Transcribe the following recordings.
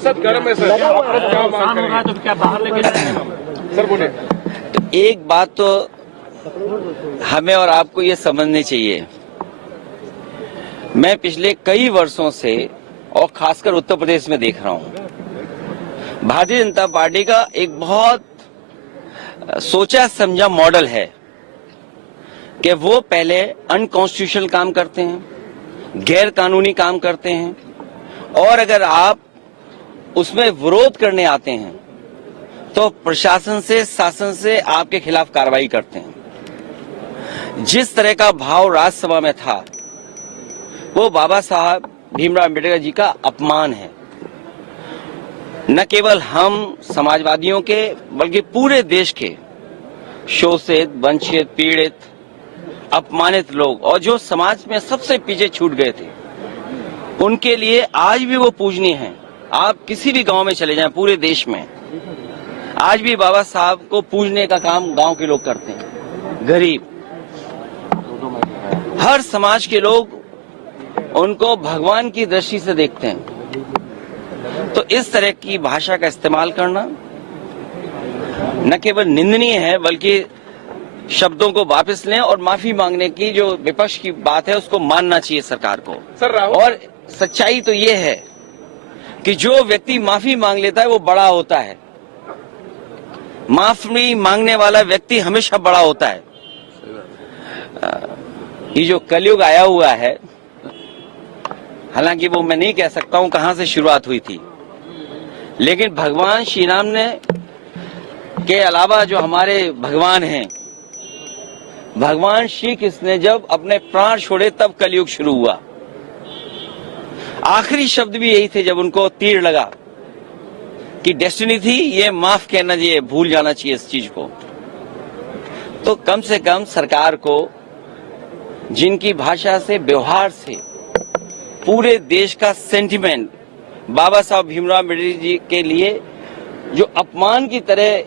सियासत गर्म है सर, क्या मांग करेंगे? तो क्या बाहर लेके जाएंगे? सर बोले। तो एक बात तो हमें और आपको ये समझनी चाहिए, मैं पिछले कई वर्षों से और खासकर उत्तर प्रदेश में देख रहा हूं, भारतीय जनता पार्टी का एक बहुत सोचा समझा मॉडल है कि वो पहले अनकॉन्स्टिट्यूशनल काम करते हैं, गैर कानूनी काम करते हैं, और अगर आप उसमें विरोध करने आते हैं तो प्रशासन से, शासन से आपके खिलाफ कार्रवाई करते हैं। जिस तरह का भाव राज्यसभा में था वो बाबा साहब भीमराव अम्बेडकर जी का अपमान है। न केवल हम समाजवादियों के बल्कि पूरे देश के शोषित, वंचित, पीड़ित, अपमानित लोग और जो समाज में सबसे पीछे छूट गए थे उनके लिए आज भी वो पूजनीय हैं। आप किसी भी गांव में चले जाएं पूरे देश में, आज भी बाबा साहब को पूजने का काम गांव के लोग करते हैं। गरीब, हर समाज के लोग उनको भगवान की दृष्टि से देखते हैं। तो इस तरह की भाषा का इस्तेमाल करना न केवल निंदनीय है बल्कि शब्दों को वापस लें और माफी मांगने की जो विपक्ष की बात है उसको मानना चाहिए सरकार को। सर राहुल, और सच्चाई तो ये है कि जो व्यक्ति माफी मांग लेता है वो बड़ा होता है। माफी मांगने वाला व्यक्ति हमेशा बड़ा होता है। ये जो कलयुग आया हुआ है, हालांकि वो मैं नहीं कह सकता हूं कहां से शुरुआत हुई थी, लेकिन भगवान श्री राम ने के अलावा जो हमारे भगवान हैं, भगवान श्री कृष्ण ने जब अपने प्राण छोड़े तब कलयुग शुरू हुआ। आखिरी शब्द भी यही थे जब उनको तीर लगा कि डेस्टिनी थी, ये माफ कहना चाहिए, भूल जाना चाहिए इस चीज को। तो कम से कम सरकार को जिनकी भाषा से, व्यवहार से पूरे देश का सेंटिमेंट बाबा साहब भीमराव अम्बेडकर जी के लिए जो अपमान की तरह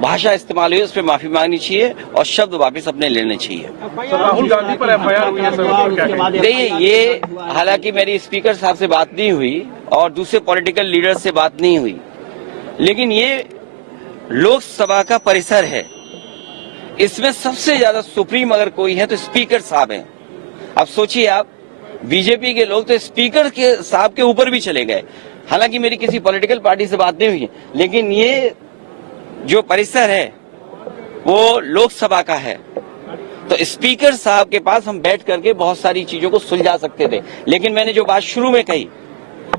भाषा इस्तेमाल हुई उस पर माफी मांगनी चाहिए और शब्द वापस अपने लेने चाहिए। सर राहुल गांधी पर एफआईआर हुई है सर, तो क्या कहेंगे? देखिए, ये हालांकि मेरी स्पीकर साहब से बात नहीं हुई और दूसरे पॉलिटिकल लीडर से बात नहीं हुई, लेकिन ये लोकसभा का परिसर है, इसमें सबसे ज्यादा सुप्रीम अगर कोई है तो स्पीकर साहब हैं। अब सोचिए आप, बीजेपी के लोग तो स्पीकर के साहब के ऊपर भी चले गए। हालांकि मेरी किसी पॉलिटिकल पार्टी से बात नहीं हुई, लेकिन ये जो परिसर है वो लोकसभा का है, तो स्पीकर साहब के पास हम बैठ करके बहुत सारी चीजों को सुलझा सकते थे। लेकिन मैंने जो बात शुरू में कही,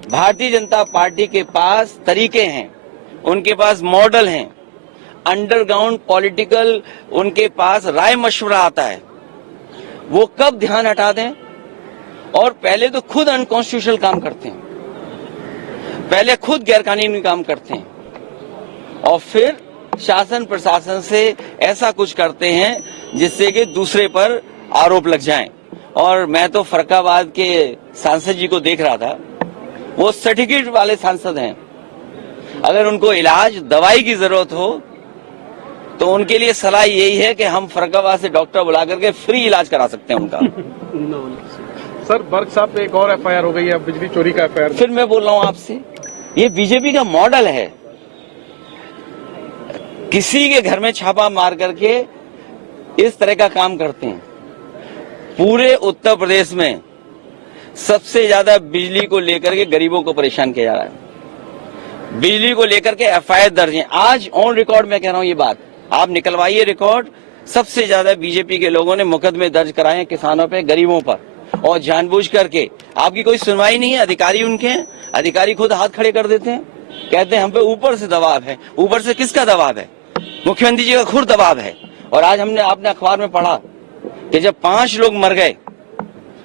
भारतीय जनता पार्टी के पास तरीके हैं, उनके पास मॉडल हैं, अंडरग्राउंड पॉलिटिकल उनके पास राय मशवरा आता है। वो कब ध्यान हटा दें, और पहले तो खुद अनकॉन्स्टिट्यूशनल काम करते हैं, पहले खुद गैरकानूनी काम करते हैं और फिर शासन प्रशासन से ऐसा कुछ करते हैं जिससे कि दूसरे पर आरोप लग जाएं। और मैं तो फरक्काबाद के सांसद जी को देख रहा था, वो सर्टिफिकेट वाले सांसद हैं। अगर उनको इलाज, दवाई की जरूरत हो तो उनके लिए सलाह यही है कि हम फरक्काबाद से डॉक्टर बुला करके फ्री इलाज करा सकते हैं उनका। सर बर्ग साहब पे एक और एफआईआर हो गई है, बिजली चोरी का एफआईआर। फिर मैं बोल रहा हूं आपसे, ये बीजेपी का मॉडल है। किसी के घर में छापा मार करके इस तरह का काम करते हैं। पूरे उत्तर प्रदेश में सबसे ज्यादा बिजली को लेकर के गरीबों को परेशान किया जा रहा है। बिजली को लेकर के एफआईआर दर्ज है। आज ऑन रिकॉर्ड मैं कह रहा हूं ये बात, आप निकलवाइए रिकॉर्ड, सबसे ज्यादा बीजेपी के लोगों ने मुकदमे दर्ज कराए हैं किसानों पे, गरीबों पर, और जानबूझ करके। आपकी कोई सुनवाई नहीं है, अधिकारी उनके हैं, अधिकारी खुद हाथ खड़े कर देते हैं, कहते हैं हम पे ऊपर से दबाव है। ऊपर से किसका दबाव है? मुख्यमंत्री जी का खुद दबाव है। और आज आपने अखबार में पढ़ा कि जब 5 लोग मर गए,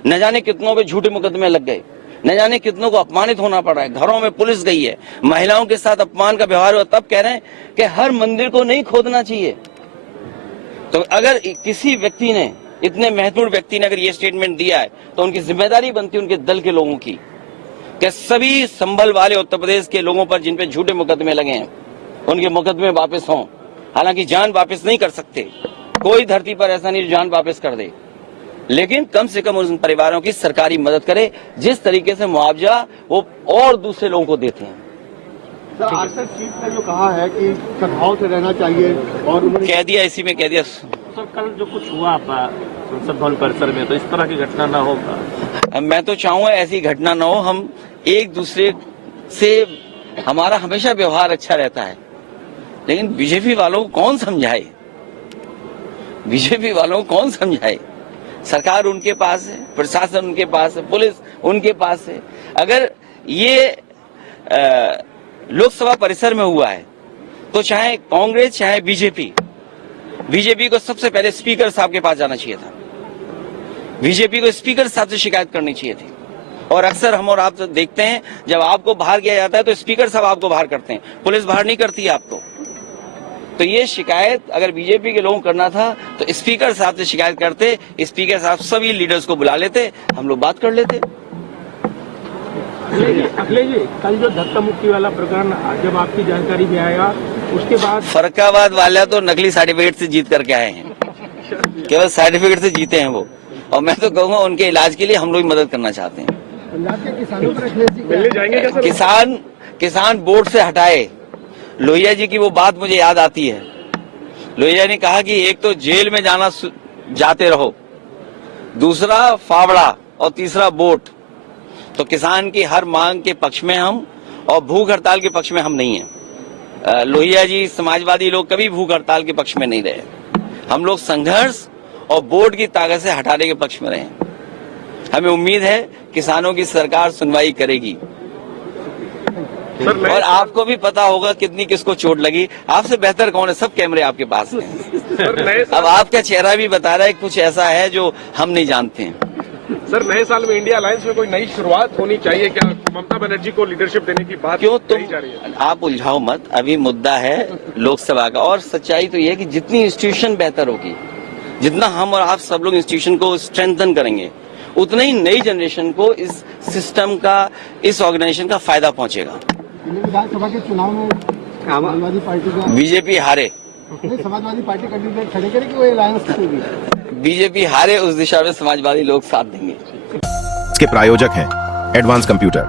न जाने कितनों पे झूठे मुकदमे लग गए, न जाने कितनों को अपमानित होना पड़ा है, घरों में पुलिस गई है, महिलाओं के साथ अपमान का व्यवहार हुआ, तब कह रहे हैं कि हर मंदिर को नहीं खोदना चाहिए। तो अगर किसी व्यक्ति ने, इतने महत्वपूर्ण व्यक्ति ने अगर ये स्टेटमेंट दिया है तो उनकी जिम्मेदारी बनती है उनके दल के लोगों की कि सभी संभल वाले उत्तर प्रदेश के लोगों पर जिन पे झूठे मुकदमे लगे हैं उनके मुकदमे वापस हों। हालांकि जान वापस नहीं कर सकते, कोई धरती पर ऐसा नहीं जो जान वापस कर दे, लेकिन कम से कम उन परिवारों की सरकारी मदद करे जिस तरीके से मुआवजा वो और दूसरे लोगों को देते हैं। आरएसएस चीफ ने जो कहा है कि सद्भाव से रहना चाहिए और उन्होंने कह दिया, इसी में कह दिया। सर कल जो कुछ हुआ संसद भवन परिसर में, तो इस तरह की घटना ना हो। मैं तो चाहूंगा ऐसी घटना ना हो। हम एक दूसरे से, हमारा हमेशा व्यवहार अच्छा रहता है, लेकिन बीजेपी वालों को कौन समझाए? बीजेपी वालों को कौन समझाए? सरकार उनके पास है, प्रशासन उनके पास है, पुलिस उनके पास है। अगर ये लोकसभा परिसर में हुआ है तो चाहे कांग्रेस चाहे बीजेपी को सबसे पहले स्पीकर साहब के पास जाना चाहिए था। बीजेपी को स्पीकर साहब से शिकायत करनी चाहिए थी। और अक्सर हम और आप तो देखते हैं, जब आपको बाहर किया जाता है तो स्पीकर साहब आपको बाहर करते हैं, पुलिस बाहर नहीं करती है आपको। तो ये शिकायत अगर बीजेपी के लोगों को करना था तो स्पीकर साहब से शिकायत करते, स्पीकर साहब सभी लीडर्स को बुला लेते, हम लोग बात कर लेते। अखिलेश जी, कल जो धक्का मुक्की वाला प्रकरण जब आपकी जानकारी में आया उसके बाद फरक्काबाद वाले तो नकली सर्टिफिकेट से जीत करके आए हैं, केवल सर्टिफिकेट से जीते हैं वो। और मैं तो कहूंगा उनके इलाज के लिए हम लोग मदद करना चाहते हैं। पंजाब के किसानों पर अखिलेश जी मिलने जाएंगे क्या सर? किसान बोर्ड से हटाए। लोहिया जी की वो बात मुझे याद आती है। लोहिया ने कहा कि एक तो जेल में जाते रहो, दूसरा फावड़ा और तीसरा वोट। तो किसान की हर मांग के पक्ष में हम, और भूख हड़ताल के पक्ष में हम नहीं है। लोहिया जी, समाजवादी लोग कभी भूख हड़ताल के पक्ष में नहीं रहे। हम लोग संघर्ष और वोट की ताकत से हटाने के पक्ष में रहे। हमें उम्मीद है किसानों की सरकार सुनवाई करेगी। और आपको भी पता होगा कितनी किसको चोट लगी। आपसे बेहतर कौन है? सब कैमरे आपके पास हैं। अब आपका चेहरा भी बता रहा है कुछ ऐसा है जो हम नहीं जानते हैं। सर, नए साल में इंडिया अलायंस में कोई नई शुरुआत होनी चाहिए क्या? ममता बनर्जी को लीडरशिप देने की बात क्यों कही जा रही है? आप उलझाओ मत, अभी मुद्दा है लोकसभा का। और सच्चाई तो यह है कि जितनी इंस्टीट्यूशन बेहतर होगी, जितना हम और आप सब लोग इंस्टीट्यूशन को स्ट्रेंथन करेंगे, उतना ही नई जनरेशन को इस सिस्टम का, इस ऑर्गेनाइजेशन का फायदा पहुंचेगा। विधानसभा के चुनाव में समाजवादी पार्टी का बीजेपी हारे, समाजवादी पार्टी कैंडिडेट खड़े करेगी, वो अलायंस होगी। बीजेपी हारे उस दिशा में समाजवादी लोग साथ देंगे। इसके प्रायोजक हैं एडवांस कंप्यूटर,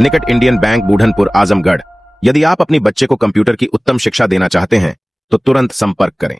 निकट इंडियन बैंक, बूढ़नपुर, आजमगढ़। यदि आप अपनी बच्चे को कंप्यूटर की उत्तम शिक्षा देना चाहते हैं तो तुरंत संपर्क करें।